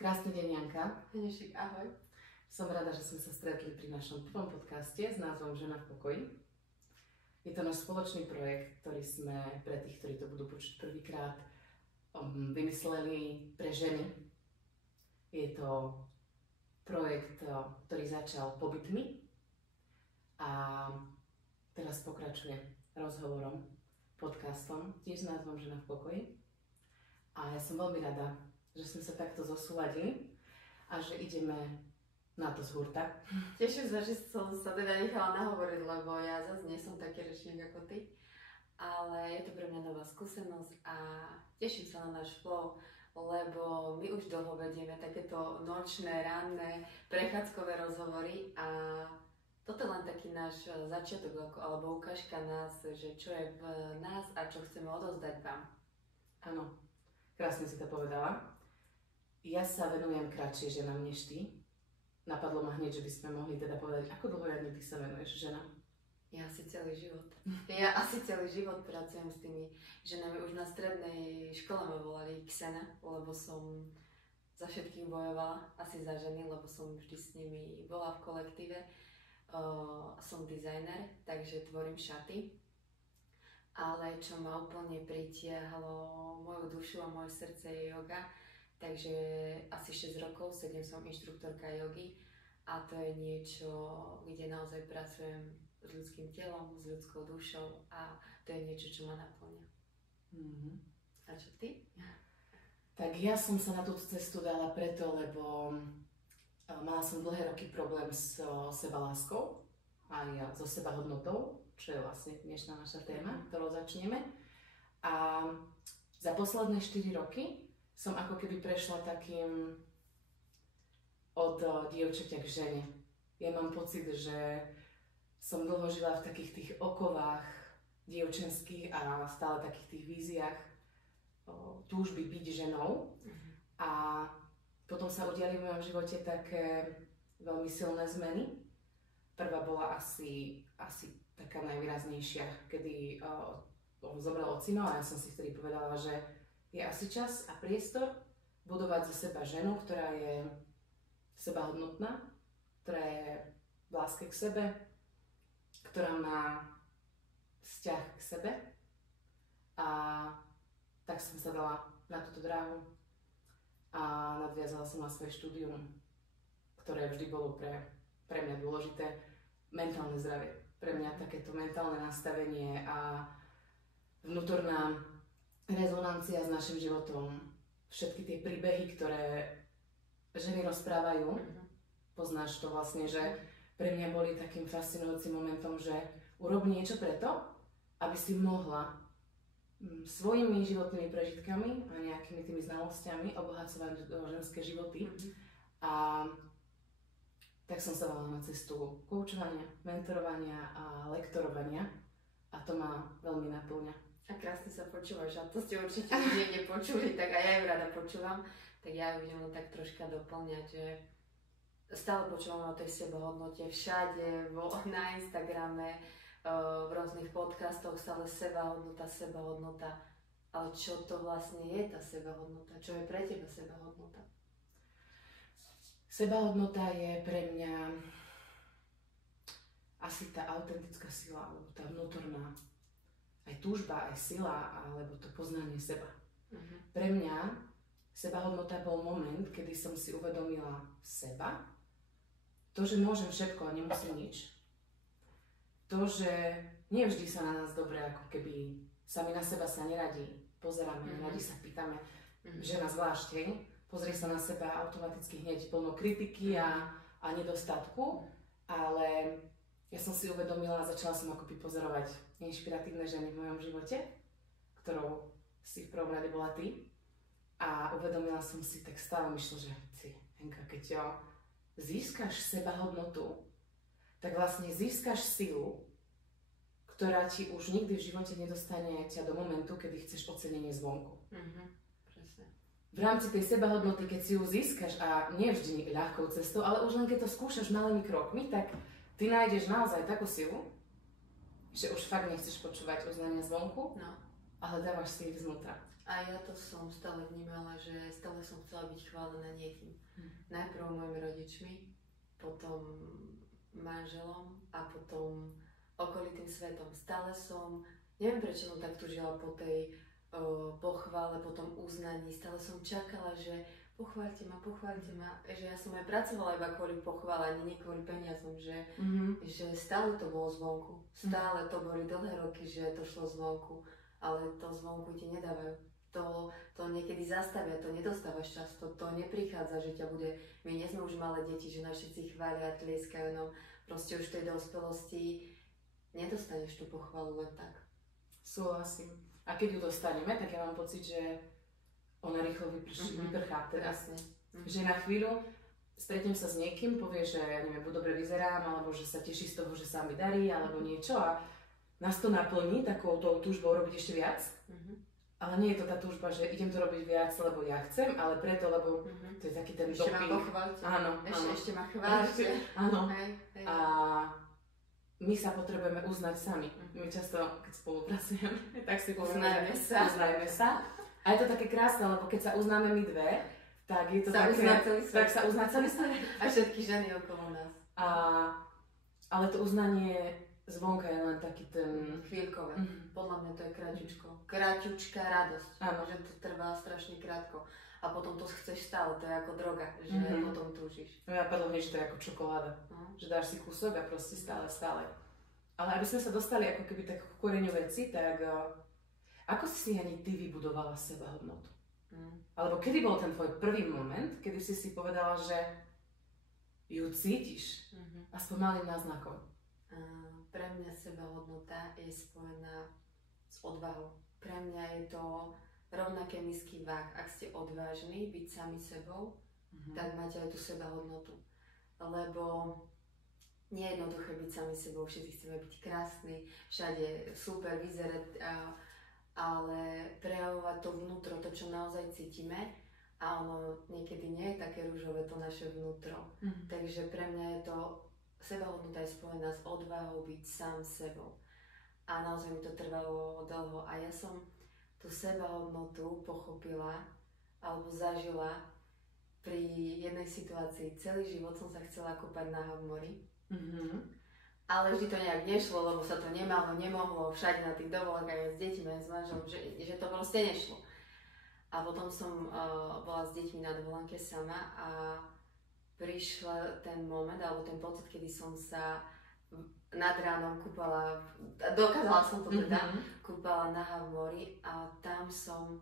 Krásny deň, Janka. Henešik, ahoj. Som rada, že sme sa stretli pri našom prvom podcaste s názvom Žena v pokoji. Je to náš spoločný projekt, ktorý sme pre tých, ktorí to budú počuť prvýkrát, vymysleli pre ženy. Je to projekt, ktorý začal pobytmi a teraz pokračuje rozhovorom, podcastom, tiež s názvom Žena v pokoji. A ja som veľmi rada, že sme sa takto zosúladili a že ideme na to z hurta. Teším sa, že som sa teda nechala nahovoriť, lebo ja zase nie som taký rečník ako ty. Ale je to pre mňa nová skúsenosť a teším sa na náš flow, lebo my už dlho vedieme takéto nočné, ranné, prechádzkové rozhovory a toto je len taký náš začiatok alebo ukážka nás, že čo je v nás a čo chceme odozdať vám. Áno, krásne si to povedala. Ja sa venujem kratšie ženám než ty. Napadlo ma hneď, že by sme mohli teda povedať, ako dlho Jani ty sa venuješ ženám? Ja asi celý život. Ja asi celý život pracujem s tými ženami. Už na strednej škole ma volali Xena, lebo som za všetkých bojovala, asi za ženy, lebo som vždy s nimi bola v kolektíve. Som dizajner, takže tvorím šaty. Ale čo ma úplne pritiahlo moju dušu a moje srdce je yoga. Takže asi 6 rokov, 7 som inštruktorka jogy a to je niečo, kde naozaj pracujem s ľudským telom, s ľudskou dušou a to je niečo, čo ma naplňa. Mm-hmm. A čo ty? Tak ja som sa na túto cestu dala preto, lebo mala som dlhé roky problém s sebaláskou a ja so sebahodnotou, čo je vlastne dnešná naša téma, ktorou začneme. A za posledné 4 roky som ako keby prešla takým od dievčaťa k žene. Ja mám pocit, že som dlho žila v takých tých okovách dievčenských a stále takých tých víziách túžby byť ženou. A potom sa udiali v mojom živote také veľmi silné zmeny. Prvá bola asi taká najvýraznejšia, kedy zomrel ocino a ja som si vtedy povedala, že je asi čas a priestor budovať zo seba ženu, ktorá je sebahodnotná, ktorá je v láske k sebe, ktorá má vzťah k sebe. A tak som sa dala na túto dráhu a nadviazala som na svoje štúdium, ktoré vždy bolo pre mňa dôležité, mentálne zdravie. Pre mňa takéto mentálne nastavenie a vnútorná rezonancia s našim životom, všetky tie príbehy, ktoré ženy rozprávajú, poznáš to vlastne, že pre mňa boli takým fascinujúcim momentom, že urob niečo preto, aby si mohla svojimi životnými prežitkami a nejakými tými znalosťami obohacovať ženské životy. A tak som sa dala na cestu koučovania, mentorovania a lektorovania a to ma veľmi naplňa. A krásne sa počúvaš, a to ste určite niekde počuli, tak aj ja ju rada počúvam. Tak ja ju budem tak troška doplňať, že stále počúvam o tej sebahodnote všade, na Instagrame, v rôznych podcastoch, stále sebahodnota. Ale čo to vlastne je tá sebahodnota? Čo je pre teba sebahodnota? Sebahodnota je pre mňa asi tá autentická sila, alebo tá vnútorná aj túžba, aj sila, alebo to poznanie seba. Pre mňa sebahodnota bol moment, kedy som si uvedomila seba, to, že môžem všetko a nemusím nič. To, že nie vždy sa na nás dobre, ako keby sami na seba sa neradi pozeráme, radi sa pýtame, žena zvlášť, hej, pozrie sa na seba automaticky hneď plno kritiky a nedostatku, ale ja som si uvedomila a začala som akoby pozorovať inšpiratívne ženy v mojom živote, ktorou si v prvom rade bola ty. A uvedomila som si, tak stále myšlo, že Henka, keď získaš sebahodnotu, tak vlastne získaš silu, ktorá ti už nikdy v živote nedostane ťa do momentu, kedy chceš ocenenie zvonku. Presne. V rámci tej sebahodnoty, keď si ju získaš, a nie vždy ľahkou cestou, ale už len keď to skúšaš malými krokmi, tak ty nájdeš naozaj takú silu, že už fakt nechceš počúvať uznanie zvonku, ale dávaš si ich znútra. A ja to som stále vnímala, že stále som chcela byť chválená niekým. Najprv mojimi rodičmi, potom manželom a potom okolitým svetom. Stále som, neviem prečo som tak tužila po tej pochvále, po tom uznaní. Stále som čakala, že pochváľte ma, že ja som aj pracovala iba kvôli pochvále, ani nie kvôli peniazom, že stále to bolo zvonku. Stále to boli dlhé roky, že to šlo zvonku, ale to zvonku ti nedávajú. To niekedy zastavia, to nedostávaš často, to neprichádza, že ťa bude, my nie sme už malé deti, že nás všetci chvália a tlieskajú, no proste už v tej dospelosti nedostaneš tú pochvalu len tak. Súhlasím. A keď ju dostaneme, tak ja mám pocit, že ona rýchlo vyprchá teraz. Že na chvíľu stretnem sa s niekým, povie, že ja neviem, dobre vyzerám, alebo že sa teší z toho, že sa mi darí, alebo niečo a nás to naplní takou tou túžbou robiť ešte viac. Ale nie je to tá túžba, že idem to robiť viac, lebo ja chcem, ale preto, lebo to je taký ten ešte doping. Ešte ma pochváľte. Áno. Ešte ma chváľte. Áno. Hej. A my sa potrebujeme uznať sami. My často, keď spolupracujeme, tak si povieme, uznajme sa. A je to také krásne, lebo keď sa uznáme my dve, tak je to tak sa uzná celý svet. A všetky ženy okolo nás. Ale to uznanie zvonka je len taký ten... Chvíľkové. Podľa mňa to je kráťučká radosť. Áno. Že to trvá strašne krátko. A potom to chceš stále, to je ako droga, že potom túžiš. No ja padlo hneď, že to je ako čokoláda. Že dáš si kúsok a proste stále. Ale aby sme sa dostali ako keby tak k koreňu veci, tak ako si ani ty vybudovala sebahodnotu? Alebo kedy bol ten tvoj prvý moment, kedy si povedala, že ju cítiš? Aspoň malým náznakom. Pre mňa sebahodnota je spojená s odvahou. Pre mňa je to rovnaké misky váh. Ak ste odvážni byť sami sebou, tak máte aj tú sebahodnotu. Lebo nie je jednoduché byť sami sebou, všetci chceme byť krásni, všade super vyzerať, ale prejavovať to vnútro, to čo naozaj cítime, a ono niekedy nie je také ružové to naše vnútro. Takže pre mňa je to sebahodnota je spojená s odvahou byť sám sebou. A naozaj mi to trvalo dlho a ja som tú sebahodnotu pochopila alebo zažila pri jednej situácii. Celý život som sa chcela kúpať nahá v mori. Ale vždy to nejak nešlo, lebo sa to nemohlo, všade na tých dovolenkách aj s deťmi, aj s manželom, že to proste nešlo. A potom som bola s deťmi na dovolenke sama a prišiel ten moment, alebo ten pocit, kedy som sa nad ránom kúpala, dokázala som to teda, kúpala nahá v mori a tam som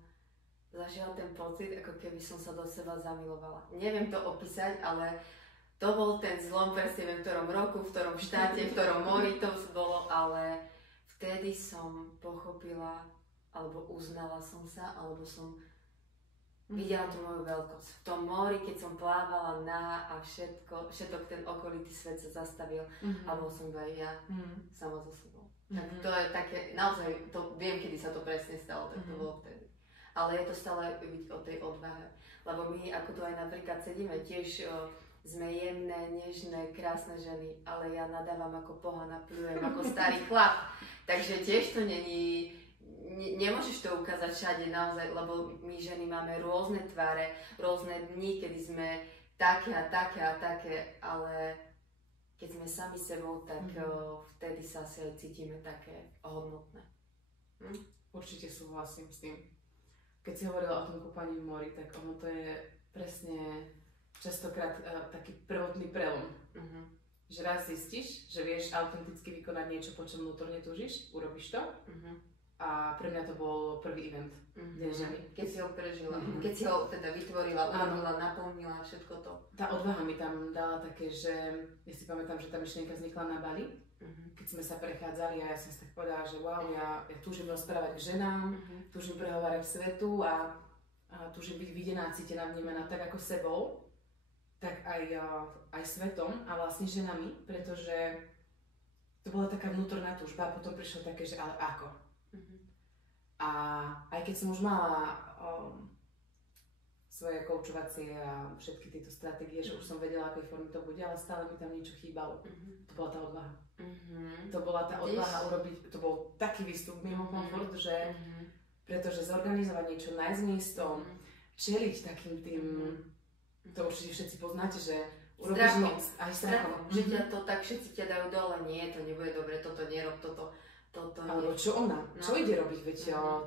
zažila ten pocit, ako keby som sa do seba zamilovala. Neviem to opísať, ale to bol ten zlom, presne v ktorom roku, v ktorom štáte, v ktorom mori to bolo, ale vtedy som pochopila, alebo uznala som sa, alebo som videla tú moju veľkosť. V tom mori, keď som plávala nahá a všetok ten okolitý svet sa zastavil a bol som iba ja sama so sebou. Tak to je také, naozaj, to, viem, kedy sa to presne stalo, tak to bolo vtedy. Ale je to stále byť o tej odvahe. Lebo my, ako tu aj napríklad sedíme, tiež sme jemné, nežné, krásne ženy, ale ja nadávam ako pohana, pľujem ako starý chlap. Takže tiež to není... Nemôžeš to ukázať všade naozaj, lebo my ženy máme rôzne tváre, rôzne dni, kedy sme také a také a také, ale keď sme sami sebou, tak vtedy sa asi aj cítime také hodnotné. Určite súhlasím s tým. Keď si hovorila o tom kúpaní v mori, tak ono to je presne častokrát taký prvotný prelom. Že raz zistíš, že vieš autenticky vykonať niečo, po čom vnútorne túžiš, urobíš to. A pre mňa to bol prvý event Deň ženy. Keď si ho prežila, keď si ho teda vytvorila, urobila, naplnila všetko to. Tá odvaha mi tam dala také, že ja si pamätám, že tá myšlienka vznikla na Bali, keď sme sa prechádzali a ja som si tak povedala, že wow, ja túžim rozprávať k ženám, túžim prehovárať svetu a túžim byť videná, cítená, vnímaná tak ako sebou, tak aj svetom a vlastne ženami, pretože to bola taká vnútorná túžba a potom prišlo také, že ale ako? A aj keď som už mala svoje koučovacie a všetky tieto stratégie, že už som vedela, akej formy to bude, ale stále mi tam niečo chýbalo. To bola tá odvaha. To bola tá odvaha urobiť, to bol taký výstup mimo komfort, že Pretože zorganizovať niečo, nájsť miesto, čeliť takým tým, to určite všetci poznáte, že urobíš aj strachom. Že ťa to tak všetci ťa dajú dole, nie, to nebude dobre, toto nerob, toto alebo nie. čo ona? No. Čo ide robiť? Veď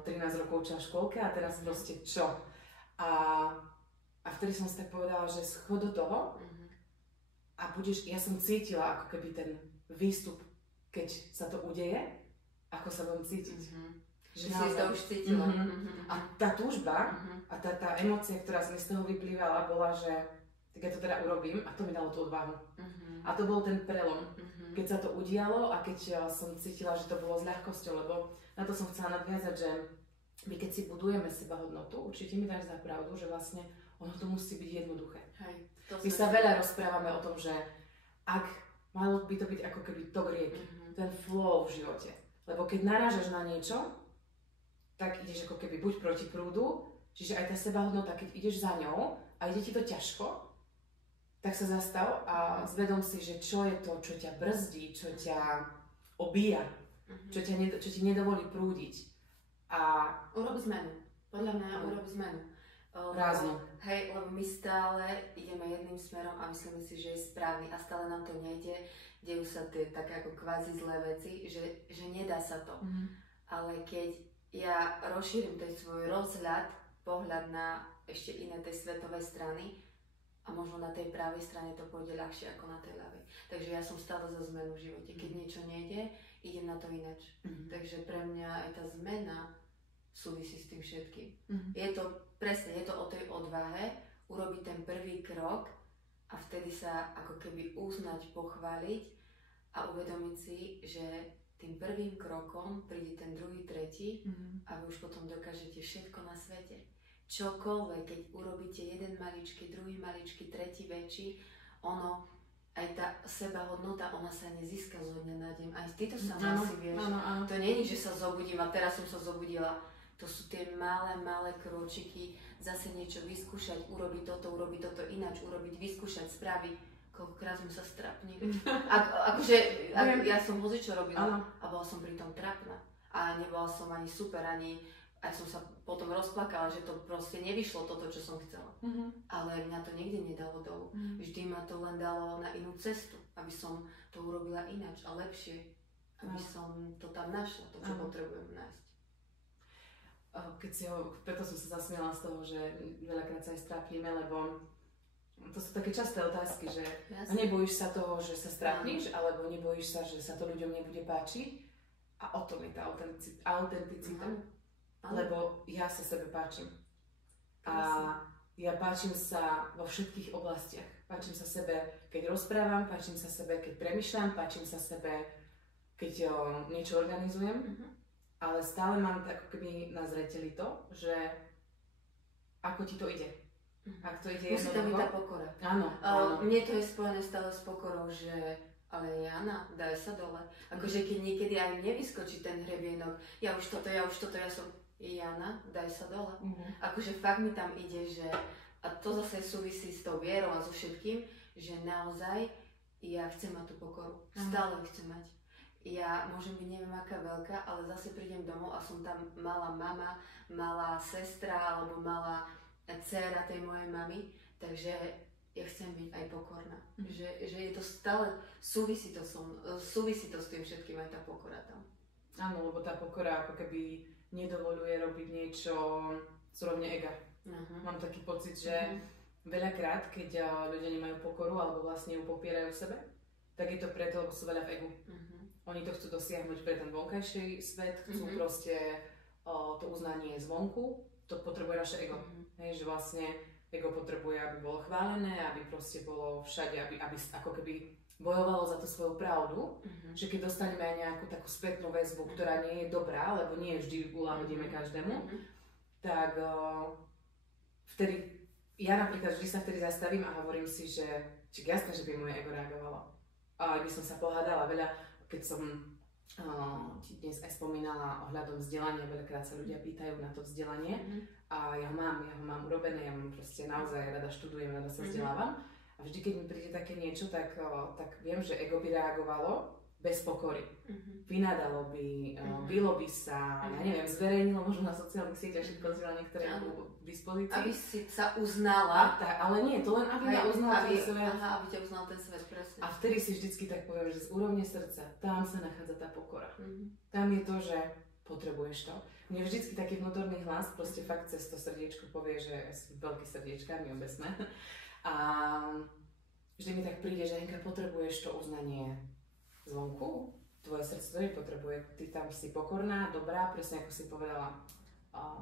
13 rokov učila v škôlke a teraz proste čo? A vtedy som si tak povedala, že schod do toho a ja som cítila ako keby ten výstup, keď sa to udeje, ako sa budem cítiť. Že si to už cítila. A tá túžba a tá emócia, ktorá z toho vyplývala, bola, že tak ja to teda urobím a to mi dalo tú odvahu. A to bol ten prelom. Keď sa to udialo a keď som cítila, že to bolo s ľahkosťou, lebo na to som chcela nadviazať, že my keď si budujeme sebahodnotu, určite mi dáš za pravdu, že vlastne ono to musí byť jednoduché. My sa veľa rozprávame o tom, že ak malo by to byť ako keby tok rieky, ten flow v živote. Lebo keď narážaš na niečo, tak ideš ako keby buď proti prúdu, čiže aj tá sebahodnota, keď ideš za ňou a ide ti to ťažko, tak sa zastav a zvedom si, že čo je to, čo ťa brzdí, čo ťa obíja, čo ti nedovolí prúdiť. A urob zmenu. Podľa mňa urob zmenu. Rázno. Hej, lebo my stále ideme jedným smerom a myslíme si, že je správny a stále nám to nejde. Dejú sa tie také ako kvázi zlé veci, že nedá sa to. Ale keď ja rozšírim ten svoj rozhľad, pohľad na ešte iné tej svetovej strany, a možno na tej pravej strane to pôjde ľahšie ako na tej ľavej. Takže ja som stále za zmenu v živote. Keď niečo nejde, idem na to inač. Takže pre mňa aj tá zmena súvisí s tým všetkým. Je to o tej odvahe urobiť ten prvý krok a vtedy sa ako keby uznať, pochváliť a uvedomiť si, že tým prvým krokom príde ten druhý, tretí a vy už potom dokážete všetko na svete. Čokoľvek, keď urobíte jeden maličký, druhý maličký, tretí väčší, aj tá sebahodnota, ona sa nezíska zo dňa na deň. Aj ty to sama si vieš. To nie je, že sa zobudím a teraz som sa zobudila. To sú tie malé kročiky, zase niečo vyskúšať, urobiť toto ináč, vyskúšať, spraviť. Koľkokrát sme sa strapnili. Ja som hocičo robila a bola som pritom trapná. A nebola som ani super, aj som sa potom rozplakala, že to proste nevyšlo toto, čo som chcela. Ale mňa to nikdy nedalo dolu. Vždy ma to len dalo na inú cestu, aby som to urobila ináč a lepšie. Aby som to tam našla, to, čo potrebujem nájsť. Preto som sa zasmiela z toho, že veľakrát sa aj strápnime, lebo to sú také časté otázky, že nebojíš sa toho, že sa strápniš, alebo nebojíš sa, že sa to ľuďom nebude páčiť. A o tom je tá autenticita. Lebo ja sa sebe páčim. A ja páčim sa vo všetkých oblastiach. Páčim sa sebe, keď rozprávam, páčim sa sebe, keď premýšľam, páčim sa sebe, keď niečo organizujem. Ale stále mám tak keby na zreteli to, že ako ti to ide. Ak to ide musí tam byť tá pokora. Áno. Mne to je spojené stále s pokorou, že ale Jana, daj sa dole. Akože keď niekedy aj mne vyskočí ten hrebienok, ja už toto, ja som Jana, daj sa dole. Akože fakt mi tam ide, že a to zase súvisí s tou vierou a so všetkým, že naozaj ja chcem mať tú pokoru. Stále chcem mať. Ja môžem byť neviem aká veľká, ale zase prídem domov a som tam malá mama, malá sestra alebo malá dcéra tej mojej mamy. Takže ja chcem byť aj pokorná. Že je to stále, súvisí to s tým všetkým aj tá pokora tam. Áno, lebo tá pokora ako keby nedovoľuje robiť niečo z rovne ega. Mám taký pocit, že veľakrát, keď ľudia nemajú pokoru alebo vlastne ju popierajú v sebe, tak je to preto, lebo sú veľa v egu. Oni to chcú dosiahnuť pre ten vonkajší svet, chcú proste to uznanie zvonku, to potrebuje naše ego. Hej, že vlastne ego potrebuje, aby bolo chválené, aby proste bolo všade, aby ako keby bojovalo za tú svoju pravdu, že keď dostaneme aj nejakú takú spätnú väzbu, ktorá nie je dobrá, lebo nie vždy uľahodíme každému, tak vtedy, ja napríklad vždy sa vtedy zastavím a hovorím si, že či jasné, že by moje ego reagovalo. A by som sa pohádala veľa, keď som ti dnes aj spomínala ohľadom vzdelania, veľakrát sa ľudia pýtajú na to vzdelanie a ja ho mám urobené, ja mám proste naozaj rada študujem, rada sa vzdelávam. A vždy, keď mi príde také niečo, tak viem, že ego by reagovalo, bez pokory. Vynadalo by, bylo by sa, ja neviem, zverejnilo možno na sociálnych sieťach, všetko zdiela niektoré k dispozícii. Aby si sa uznala. Ale nie, to len aby ma uznal ten svet. Aby ťa uznal ten svet, presne. A vtedy si vždycky tak poviem, že z úrovne srdca, tam sa nachádza tá pokora. Tam je to, že potrebuješ to. Mne vždycky taký vnútorný hlas, proste fakt cez to srdiečko povie, že sú veľké srdiečka, my obe sme. A vždy mi tak príde, že Henka, potrebuješ to uznanie zvonku, tvoje srdce to nepotrebuje, ty tam si pokorná, dobrá, presne ako si povedala,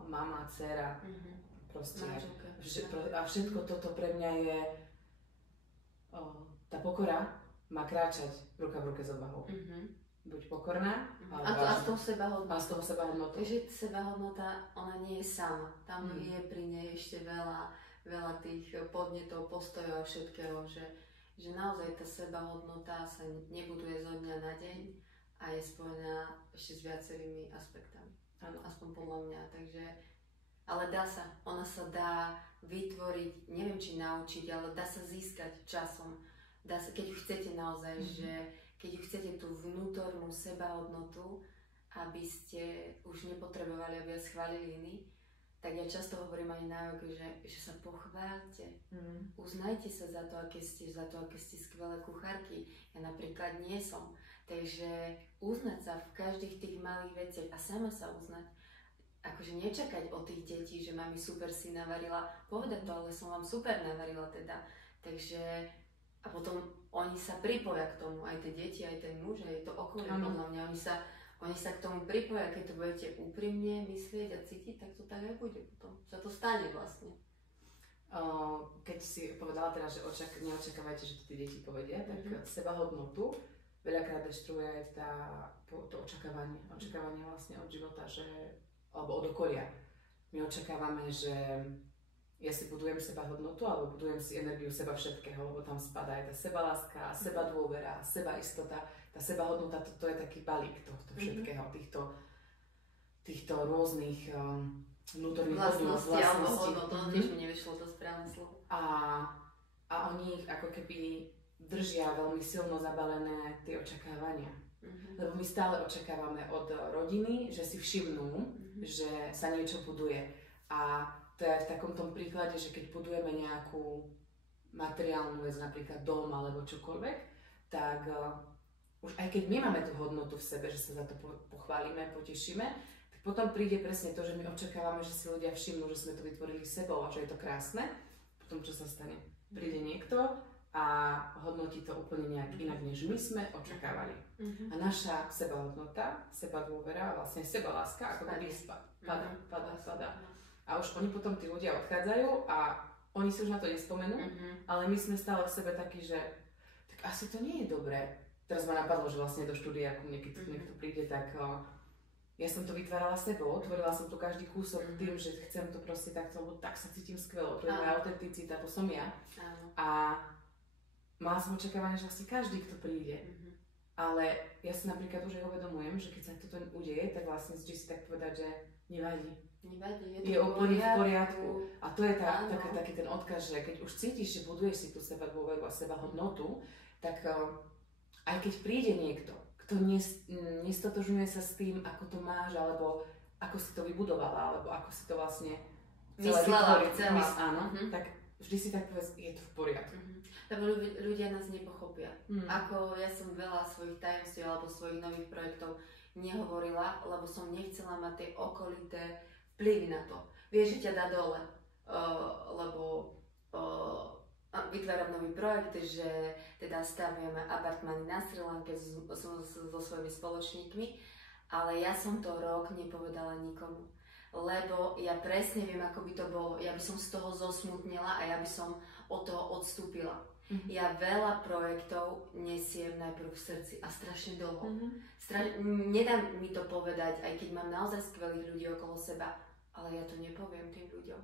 mama, dcera, proste. A všetko toto pre mňa je, tá pokora má kráčať ruka v ruke s odvahou. Buď pokorná. A s tou sebahodnotou. A s tou sebahodnotou. Takže sebahodnota, ona nie je sama. Tam je pri nej ešte veľa tých podnetov, postojov a všetkého, že naozaj tá sebahodnota sa nebuduje zo dňa na deň a je spojená ešte s viacerými aspektami. Áno. Aspoň podľa mňa. Takže, ale dá sa. Ona sa dá vytvoriť, neviem či naučiť, ale dá sa získať časom. Dá sa, keď ju chcete naozaj, že keď ju chcete tú vnútornú sebahodnotu, aby ste už nepotrebovali, aby vás chválili iní, tak ja často hovorím aj na jogu, že sa pochváľte. Uznajte sa za to, aké ste skvelé kuchárky. Ja napríklad nie som. Takže uznať sa v každých tých malých veciach a sama sa uznať. Akože nečakať od tých detí, že mami super si navarila. Povedať to, ale som vám super navarila teda. Takže a potom oni sa pripoja k tomu, aj tie deti, aj ten muž, aj to okolie podľa mňa. Oni sa k tomu pripoja, keď to budete úprimne myslieť a cítiť, tak to tak aj bude potom. Sa to stane vlastne. Keď si povedala teda, že neočakávajte, že to tí deti povedia, tak sebahodnotu veľakrát deštruuje aj to očakávanie. Očakávanie vlastne od života, alebo od okolia. My očakávame, že ja si budujem sebahodnotu, alebo budujem si energiu seba všetkého, lebo tam spadá aj tá sebaláska, sebadôvera, sebaistota. Tá sebahodnota, to je taký balík tohto všetkého, týchto rôznych vnútorných vlastností. Alebo hodnot, tiež mi nevyšlo to správne slovo. A oni ich ako keby držia veľmi silno zabalené tie očakávania. Lebo my stále očakávame od rodiny, že si všimnú, že sa niečo buduje. A to je aj v takom tom príklade, že keď budujeme nejakú materiálnu vec, napríklad dom alebo čokoľvek, tak už aj keď my máme tú hodnotu v sebe, že sa za to pochválime, potešíme, tak potom príde presne to, že my očakávame, že si ľudia všimnú, že sme to vytvorili sebou a že je to krásne. Potom čo sa stane? Príde niekto a hodnotí to úplne nejak inak, než my sme očakávali. A naša sebahodnota, sebadôvera, vlastne sebaláska, ako keby padá. A už oni potom tí ľudia odchádzajú a oni si už na to nespomenú, ale my sme stále v sebe takí, že tak asi to nie je dobré. Teraz ma napadlo, že vlastne do štúdia, ako niekto príde, tak ja som to vytvárala sebou, tvorila som tu každý kúsok tým, že chcem to proste takto, lebo tak sa cítim skvelo, to je moja autenticita, to som ja. A mala som očakávanie, že vlastne každý, kto príde. Ale ja si napríklad už aj uvedomujem, že keď sa toto udeje, tak vlastne vždy si tak povedať, že nevadí. Je úplne v poriadku. A to je taký ten odkaz, že keď už cítiš, že buduješ si tú sebadôveru a sebahodnotu, tak aj keď príde niekto, kto nestotožňuje sa s tým, ako to máš, alebo ako si to vybudovala, alebo ako si to vlastne myslela, tak vždy si tak povedz, je to v poriadku. Lebo ľudia nás nepochopia. Ako ja som veľa svojich tajomstiev alebo svojich nových projektov nehovorila, lebo som nechcela mať tie okolité vplyvy na to. Vieš, že ťa dá dole, lebo vytváram nový projekt, že teda staviame apartmány na Sri Lanke so svojimi spoločníkmi, ale ja som to rok nepovedala nikomu, lebo ja presne viem, ako by to bolo. Ja by som z toho zosmutnila a ja by som od toho odstúpila. Ja veľa projektov nesiem najprv v srdci a strašne dlho. Nedá mi to povedať, aj keď mám naozaj skvelých ľudí okolo seba, ale ja to nepoviem tým ľuďom,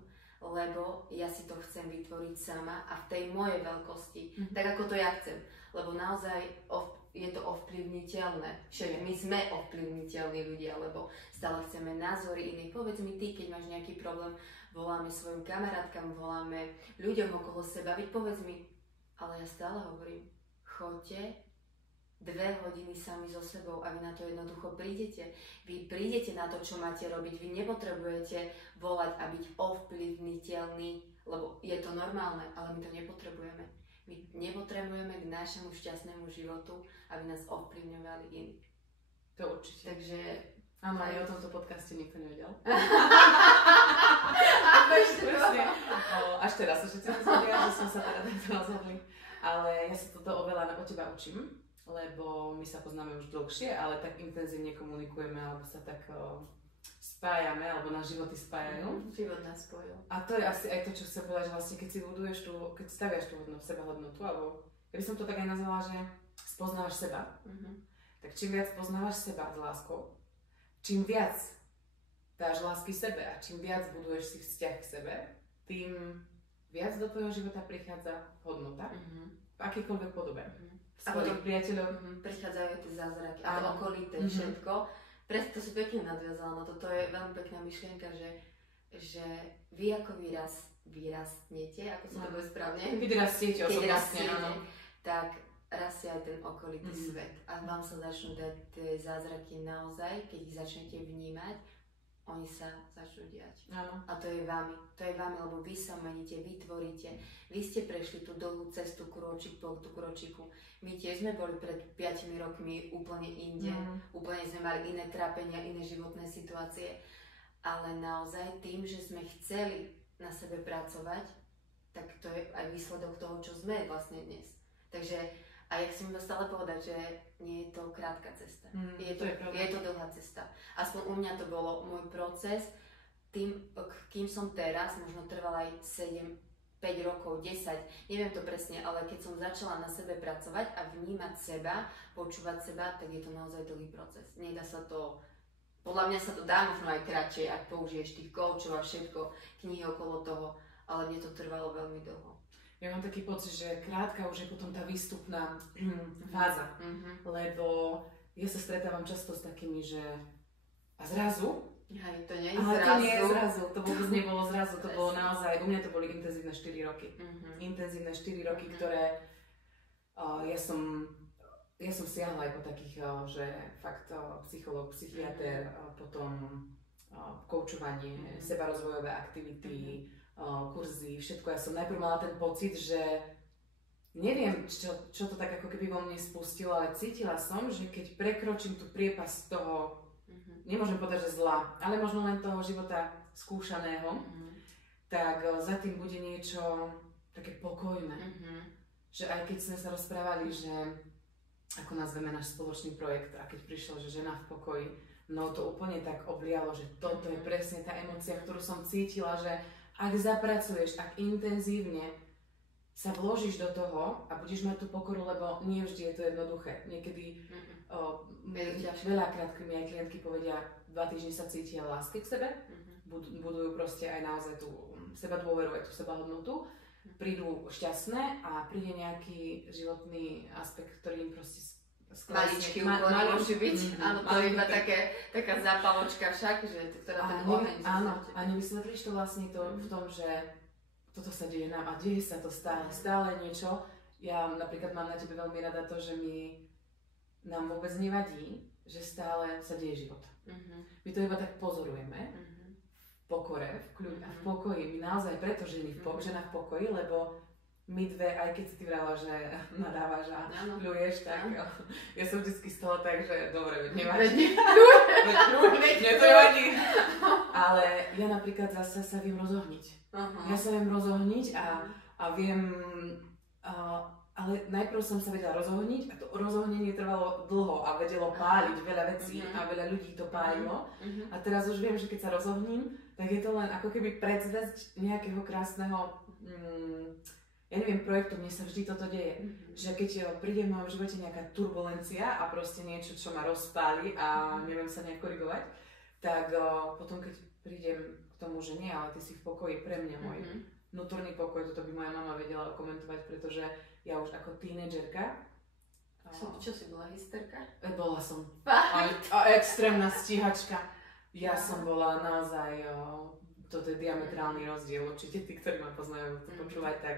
lebo ja si to chcem vytvoriť sama a v tej mojej veľkosti, tak ako to ja chcem, lebo naozaj je to ovplyvniteľné. Však my sme ovplyvniteľní ľudia, lebo stále chceme názory iných. Povedz mi ty, keď máš nejaký problém, voláme svojim kamarátkam, voláme ľuďom okolo seba, veď povedz mi, ale ja stále hovorím, choďte 2 hodiny sami so sebou a vy na to jednoducho prídete. Vy prídete na to, čo máte robiť. Vy nepotrebujete volať a byť ovplyvniteľný, lebo je to normálne, ale my to nepotrebujeme. My nepotrebujeme k našemu šťastnému životu, aby nás ovplyvňovali iní. To určite. Takže... Áno, aj o tomto podcaste nikto nevedel. Až teraz sa všetci dozvedia, že som sa teda takto rozhodli. Ale ja sa toto oveľa od teba učím, lebo my sa poznáme už dlhšie, ale tak intenzívne komunikujeme, alebo sa tak spájame, alebo nás životy spájajú. Život nás spojil. A to je asi aj to, čo chcem povedať, že vlastne keď si buduješ keď staviaš tú sebahodnotu, alebo keby som to tak aj nazvala, že spoznávaš seba, tak čím viac poznávaš seba s láskou, čím viac dáš lásky sebe a čím viac buduješ si vzťah k sebe, tým viac do tvojho života prichádza hodnota v akýkoľvek podobe. Svojich priateľov. Prichádzajú tie zázraky a to okolité všetko. Presne to si pekne nadviazala na to. To je veľmi pekná myšlienka, že vy ako vyrastnete, ako sa to bude správne? Vyrastiete osobnostne, tak rastie aj ten okolitý svet a vám sa začnú dať tie zázraky naozaj, keď ich začnete vnímať, oni sa začnú diať. Áno. A to je vami, lebo vy sa meníte, vy tvoríte, vy ste prešli tú dlhú cestu krôčik po krôčiku. My tiež sme boli pred 5 rokmi úplne inde, úplne sme mali iné trápenia, iné životné situácie, ale naozaj tým, že sme chceli na sebe pracovať, tak to je aj výsledok toho, čo sme vlastne dnes. Takže a ja chcem iba stále povedať, že nie je to krátka cesta. Je to dlhá cesta. Aspoň u mňa to bolo môj proces. Kým som teraz, možno trvala aj 5 rokov, 10, neviem to presne, ale keď som začala na sebe pracovať a vnímať seba, počúvať seba, tak je to naozaj dlhý proces. Nedá sa to, podľa mňa sa to dá možno aj kratšie, ak použiješ tých coachov a všetko, knihy okolo toho, ale mne to trvalo veľmi dlho. Ja mám taký pocit, že krátka už je potom tá výstupná fáza, lebo ja sa stretávam často s takými, že a zrazu, to nie je ale zrazu. to nie je zrazu, to vôbec nebolo zrazu, to bolo naozaj, u mňa to boli intenzívne 4 roky. Intenzívne 4 roky, ktoré ja som siahla aj po takých, že fakt psychológ, psychiater, potom koučovanie, sebarozvojové aktivity, kurzy, všetko. Ja som najprv mala ten pocit, že neviem, čo to tak ako keby vo mne spustilo, ale cítila som, že keď prekročím tú priepasť toho, nemôžem povedať, že zla, ale možno len toho života skúšaného, tak za tým bude niečo také pokojné. Že aj keď sme sa rozprávali, že ako nazveme náš spoločný projekt a keď prišlo, že žena v pokoji, no to úplne tak oblialo, že toto je presne tá emócia, ktorú som cítila, že ak zapracuješ, ak intenzívne sa vložíš do toho a budeš mať tú pokoru, lebo nie vždy je to jednoduché. Niekedy veľakrát mi aj klientky povedia, 2 týždne sa cítia v láske k sebe, budujú proste aj naozaj tú seba dôveru, aj tú seba hodnotu, prídu šťastné a príde nejaký životný aspekt, ktorý im proste maličky úplne môže byť, áno, to je iba taká zápaločka však, že ktorá ten oheň. Áno, a nevysvetlíš to vlastne to v tom, že toto sa deje nám a deje sa to stále niečo. Ja napríklad mám na tebe veľmi rada to, že nám vôbec nevadí, že stále sa deje život. My to iba tak pozorujeme v pokore, v kľude a v pokoji. My naozaj preto žena v pokoji, lebo my dve, aj keď si ty vrala, že nadávaš a pľuješ, tak ja som vždycky z toho tak, že dobre, nevadí. Mne to nevadí. Ale ja napríklad zase sa viem rozohniť. Ja sa viem rozohniť a viem, ale najprv som sa vedela rozohniť a to rozohnenie trvalo dlho a vedelo páliť veľa vecí a veľa ľudí to pálilo. A teraz už viem, že keď sa rozohním, tak je to len ako keby predzvesť nejakého krásneho ja neviem, projektu, mne sa vždy toto deje, že keď príde v mojom živote nejaká turbulencia a proste niečo, čo ma rozpáli a neviem sa nejak korigovať, tak potom keď prídem k tomu, že nie, ale ty si v pokoji, pre mňa môj vnútorný pokoj, toto by moja mama vedela komentovať, pretože ja už ako tínedžerka Čo si bola, hysterka? Bola som. A extrémna stíhačka. Ja som bola naozaj, toto je diametrálny rozdiel, určite tí, ktorí ma poznajú, to počúvať, tak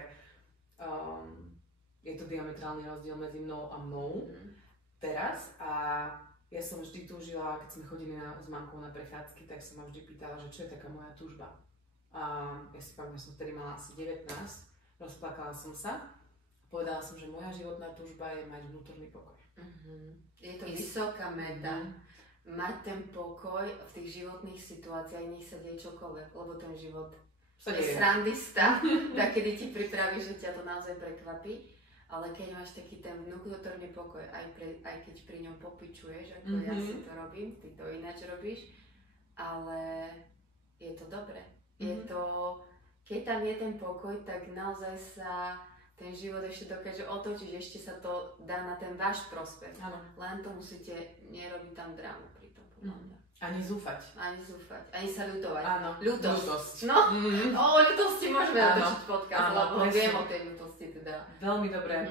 je to diametrálny rozdiel medzi mnou a mnou. teraz a ja som vždy túžila, keď sme chodili s mamkou na prechádzky, tak som ma vždy pýtala, že čo je taká moja túžba. A ja si pamätám, že som vtedy mala asi 19, rozplakala som sa. Povedala som, že moja životná túžba je mať vnútorný pokoj. Je to vysoká meta. Mať ten pokoj v tých životných situáciách, nech sa deje čokoľvek, lebo ten život je srandista, tak kedy ti pripraví, že ťa to naozaj prekvapí. Ale keď máš taký ten vnútorný pokoj, aj keď pri ňom popičuješ, ako ja si to robím, ty to ináč robíš, ale je to dobré. Je to, keď tam je ten pokoj, tak naozaj sa ten život ešte dokáže otočiť, ešte sa to dá na ten váš prospech. Áno. Len to musíte nerobiť tam drámu pri tom, podľa mňa. Ani zúfať. Ani sa ľutovať. Áno, ľutosť. No, o ľutosti môžeme natočiť podcast, lebo viem o tej ľutosti teda. Veľmi dobré,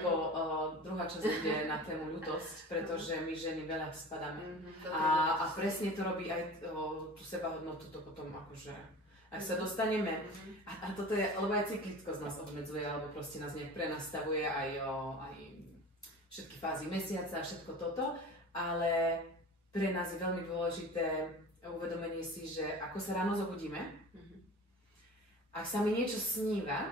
druhá časť bude na tému ľutosť, pretože my ženy veľa spadáme. A presne to robí aj tú sebahodnotu, to potom akože, ak sa dostaneme, a toto je, lebo aj cyklickosť nás obmedzuje, alebo proste nás nejak prenastavuje aj všetky fázy mesiaca, všetko toto, ale pre nás je veľmi dôležité uvedomenie si, že ako sa ráno zobudíme, ak sa mi niečo sníva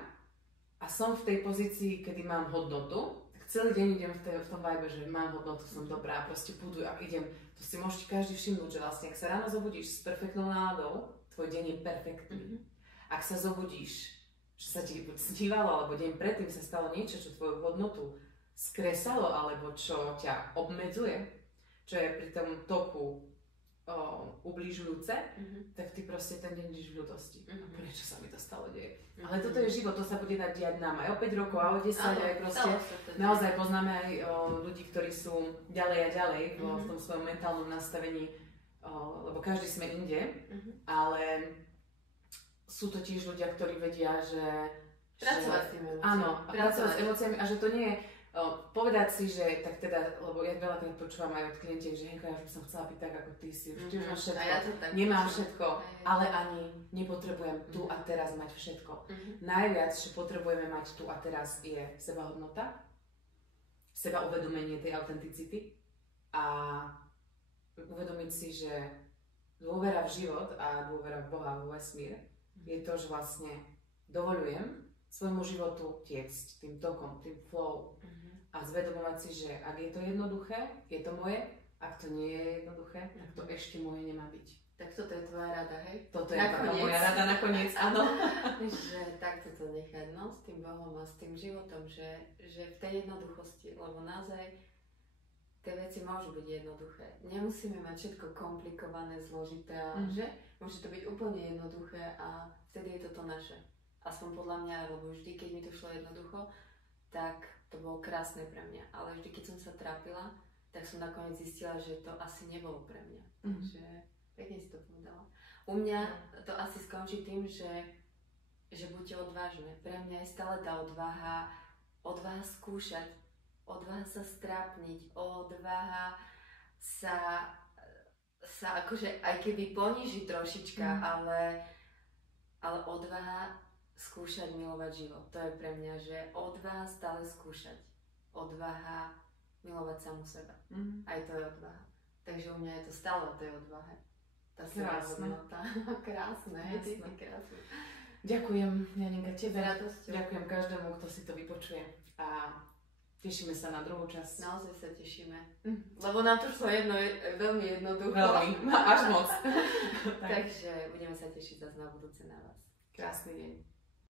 a som v tej pozícii, kedy mám hodnotu, tak celý deň idem v tom vibe, že mám hodnotu, som dobrá, proste budujem a idem. To si môžete každý všimnúť, že vlastne ak sa ráno zobudíš s perfektnou náladou, tvoj deň je perfektný. Ak sa zobudíš, že sa ti buď snívalo, alebo deň predtým sa stalo niečo, čo tvoju hodnotu skresalo, alebo čo ťa obmedzuje, čo je pri tom toku ubližujúce, tak ty proste ten deň žiješ v ľudosti. Prečo sa mi to stalo deje? Ale toto je život, to sa bude dať diať nám aj o 5 rokov, a o 10, aj proste. Naozaj poznáme aj ľudí, ktorí sú ďalej a ďalej v tom svojom mentálnom nastavení, lebo každý sme inde, ale sú to tiež ľudia, ktorí vedia, že pracovať s tými emóciami. Áno, a pracovať s emóciami a že to nie je povedať si, že tak teda, lebo ja veľakrát počúvam aj od klientiek, že Henka, ja už by som chcela byť tak ako ty si, už ty už máš všetko, ja nemám všetko, ale ani nepotrebujem tu a teraz mať všetko. Najviac, čo potrebujeme mať tu a teraz je sebahodnota, sebauvedomenie tej autenticity a uvedomiť si, že dôvera v život a dôvera v Boha, vo vesmír je to, že vlastne dovoľujem svojmu životu tiecť tým tokom, tým flow a zvedomovať si, že ak je to jednoduché, je to moje, ak to nie je jednoduché, tak to ešte moje nemá byť. Tak toto je tvoja rada, hej? Toto je taká moja rada nakoniec, áno. Že takto to nechať, no, s tým Bohom a s tým životom, že v tej jednoduchosti, lebo naozaj tie veci môžu byť jednoduché. Nemusíme mať všetko komplikované, zložité, že môže to byť úplne jednoduché a vtedy je to naše. Aspoň podľa mňa, lebo vždy, keď mi to šlo jednoducho, tak to bolo krásne pre mňa. Ale vždy, keď som sa trápila, tak som nakoniec zistila, že to asi nebolo pre mňa. Takže pekne si to povedala. U mňa to asi skončí tým, že buďte odvážne. Pre mňa je stále tá odvaha skúšať, odvaha sa strápniť, odvaha sa akože aj keby ponížiť trošička, ale odvaha skúšať milovať život. To je pre mňa, že odvaha stále skúšať. Odvaha milovať samu seba. Aj to je odvaha. Takže u mňa je to stále o tej odvahe. Tá sebahodnota. Krásne. Krásne. Ďakujem, Janinka, tebe. Radosťou. Ďakujem každému, kto si to vypočuje. A tešíme sa na druhú časť. Naozaj sa tešíme. Lebo nám to šlo veľmi jednoducho. Veľmi. Až moc. Takže budeme sa tešiť zase na budúce na vás. Krásny deň.